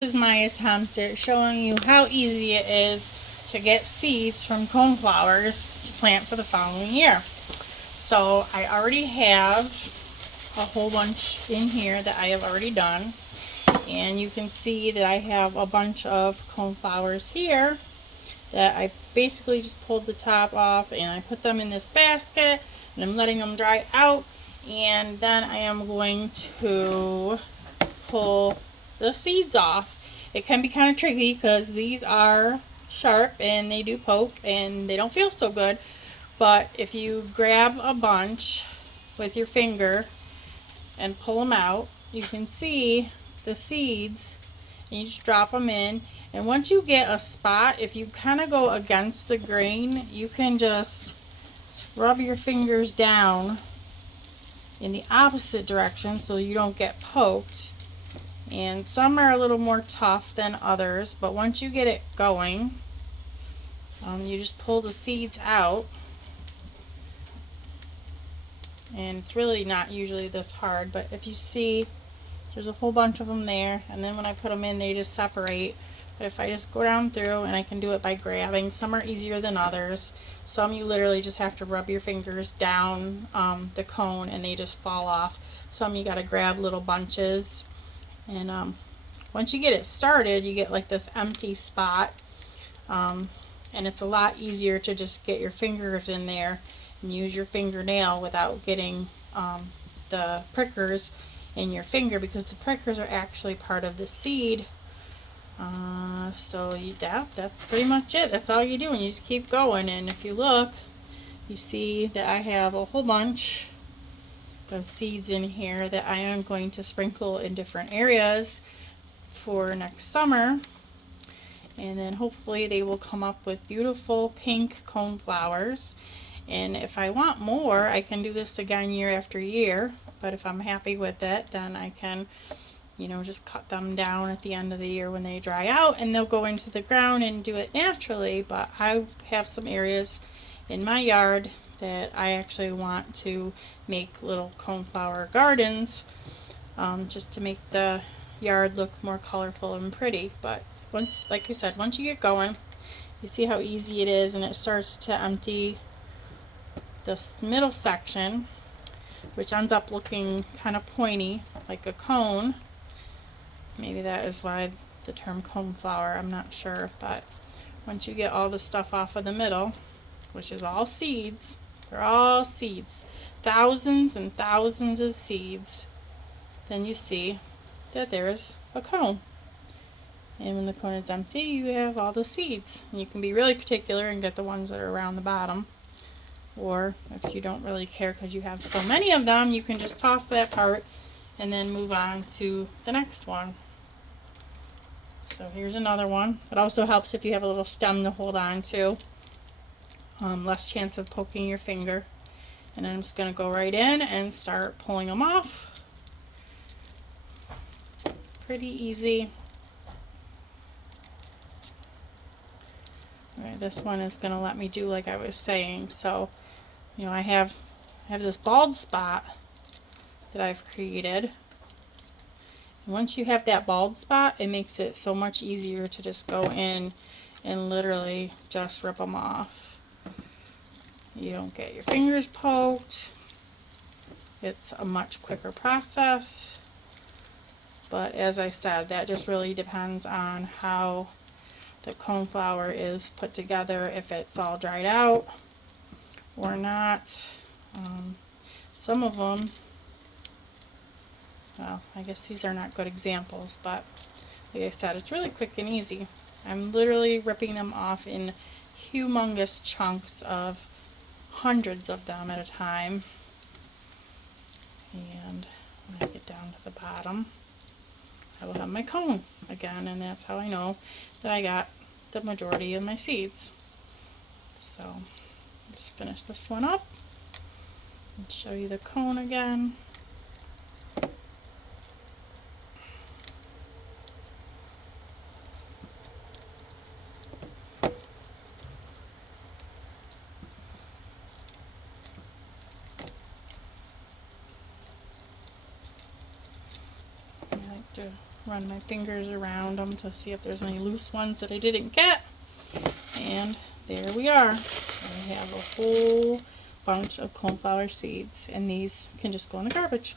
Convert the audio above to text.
This is my attempt at showing you how easy it is to get seeds from coneflowers to plant for the following year. So I already have a whole bunch in here that I have already done, and you can see that I have a bunch of coneflowers here that I basically just pulled the top off and I put them in this basket and I'm letting them dry out, and then I am going to pull the seeds off. It can be kind of tricky because these are sharp and they do poke and they don't feel so good, but if you grab a bunch with your finger and pull them out, you can see the seeds and you just drop them in. And once you get a spot, if you kind of go against the grain, you can just rub your fingers down in the opposite direction so you don't get poked. And some are a little more tough than others, but once you get it going, you just pull the seeds out, and it's really not usually this hard, but if you see, there's a whole bunch of them there, and then when I put them in, they just separate. But if I just go down through, and I can do it by grabbing, some are easier than others. Some you literally just have to rub your fingers down the cone and they just fall off. Some you gotta grab little bunches, and once you get it started, you get like this empty spot, and it's a lot easier to just get your fingers in there and use your fingernail without getting the prickers in your finger, because the prickers are actually part of the seed. That's pretty much it. That's all you do, and you just keep going. And if you look, you see that I have a whole bunch of seeds in here that I am going to sprinkle in different areas for next summer, and then hopefully they will come up with beautiful pink coneflowers. And if I want more, I can do this again year after year, but if I'm happy with it, then I can, just cut them down at the end of the year when they dry out, and they'll go into the ground and do it naturally. But I have some areas in my yard that I actually want to make little coneflower gardens, just to make the yard look more colorful and pretty. But like I said, once you get going, you see how easy it is, and it starts to empty this middle section, which ends up looking kind of pointy like a cone. Maybe that is why the term coneflower, I'm not sure. But once you get all the stuff off of the middle, which is all seeds, they're all seeds, thousands and thousands of seeds, then you see that there's a cone. And when the cone is empty, you have all the seeds. And you can be really particular and get the ones that are around the bottom. Or if you don't really care because you have so many of them, you can just toss that part and then move on to the next one. So here's another one. It also helps if you have a little stem to hold on to. Less chance of poking your finger. And I'm just going to go right in and start pulling them off. Pretty easy. Alright, this one is going to let me do like I was saying. So, I have this bald spot that I've created. And once you have that bald spot, it makes it so much easier to just go in and literally just rip them off. You don't get your fingers poked. It's a much quicker process. But as I said, that just really depends on how the coneflower is put together, if it's all dried out or not. Some of them, well, I guess these are not good examples, but like I said, it's really quick and easy. I'm literally ripping them off in humongous chunks of hundreds of them at a time. And when I get down to the bottom, I will have my cone again, and that's how I know that I got the majority of my seeds. So let's finish this one up and show you the cone again. I like to run my fingers around them to see if there's any loose ones that I didn't get. And there we are. I have a whole bunch of cornflower seeds, and these can just go in the garbage.